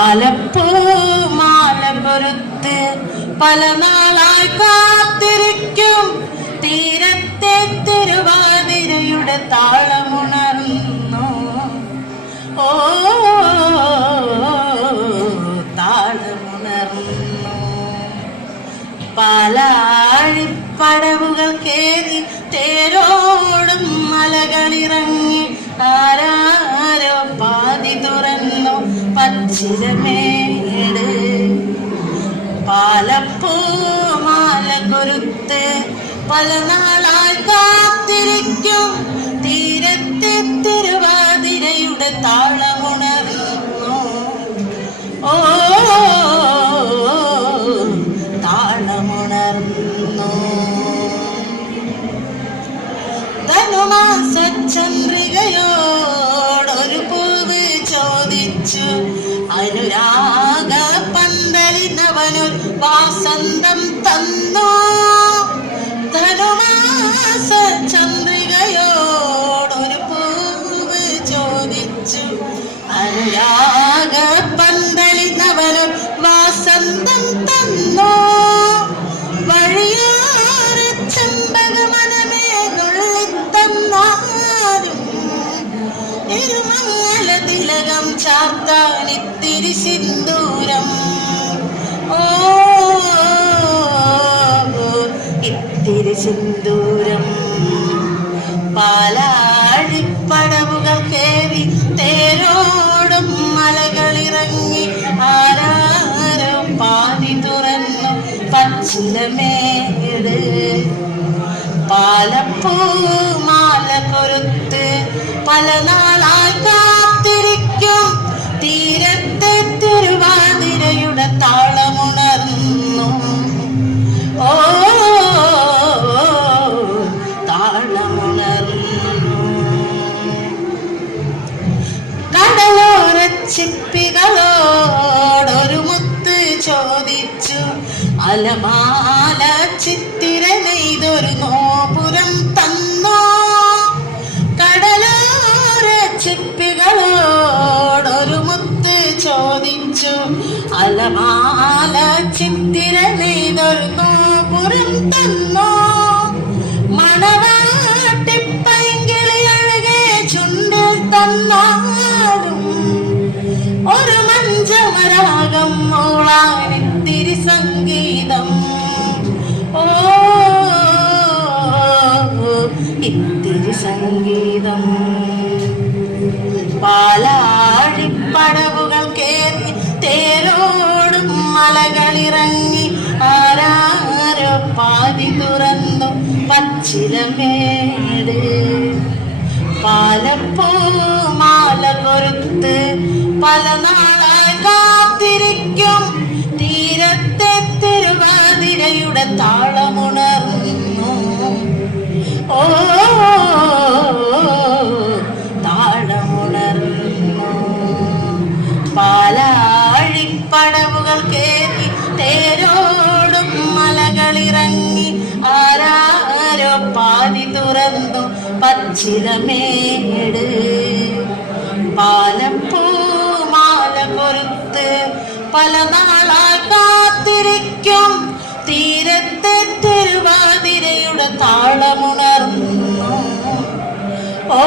പാലപ്പൂ മാല പൊറുത്ത് പല നാളായി കാത്തിരിക്കും തീരത്തെ തിരുവാതിരയുടെ താളമുണർന്നു. ഓ താളമുണർന്നു. പാലാഴിപ്പടവുകൾ കേറി തേരോടും മലകളിറങ്ങി ആരാരോ പാതി തുറന്നു പച്ചിലമേട്. പാലപ്പൂ മാല കൊരുത്ത് പല നാളായി കാത്തിരിക്കും തീരത്തെ തിരുവാതിരയുടെ താളമുണർന്നു. ഓ താളമുണർന്നു. ധനുമാസ ചന്ദ്രികയോടൊരു പൂവ് ചോദിച്ചു അനുരാഗ പന്തലിനവനൊരു വാസന്തം തന്നു. ധനുമാസ ചന്ദ്രികയോടൊരു പൂവ് ചോദിച്ചു അനുരാഗ പന്തലിനവനൊരു വാസന്തം തന്നു. വഴിയോര ചെമ്പകമനമേ നുള്ളിത്തന്നാരും ഇരുമംഗല തിലകം ചാർത്താനിത്തിരി സിന്ദൂരം. ഓ ഇത്തിരി സിന്ദൂരം. പാലാഴിപ്പടവുകൾ കേറി തേരോടും മലകളിറങ്ങി ആരാരോ പാതി തുറന്നു പച്ചിലമേട്. പാലപ്പൂ മാല കൊരുത്ത് പല നാളായി കാത്തിരിക്കും തീരത്തെ തിരുവാതിരയുടെ താളമുണർന്നു. ഓ താളമുണർന്നു. കടലോര ചിപ്പികളോടൊരു മുത്ത് ചോദിച്ചു അലമാല ചിത്തിര നെയ്തൊരു ഗോപുരം തന്നു. കടലോര ചിപ്പികളോടൊരു മുത്ത് ചോദിച്ചു അലമാല ചിത്തിര നെയ്തൊരു ഗോപുരം തന്നു. മണവാട്ടിപ്പൈങ്കിളി അഴകെ ചുണ്ടിൽ തന്നാലും ഒരു മഞ്ചമരാഗം മൂളാനിത്തിരി സംഗീതം. ഓ ഇത്തിരി സംഗീതം. പാലാഴിപ്പടവുകൾ കേറി തേരോടും മലകളിറങ്ങി ആരാരോ പാതി തുറന്നു പച്ചിലമേട്. പാലപ്പൂ മാല കൊരുത്ത് പല നാളായി കാത്തിരിക്കും തീരത്തെ തിരുവാതിരയുടെ താളമുണർന്നു. ഓ താളമുണർന്നു. പാലാഴിപ്പടവുകൾ കേറി തേരോടും മലകളിറങ്ങി ആരാരോ പാതി തുറന്നു പച്ചിലമേട്. പാലപ്പൂ മാല കൊരുത്ത് പല നാളായി കാത്തിരിക്കും തീരത്തെ തിരുവാതിരയുടെ താളമുണർന്നു. ഓ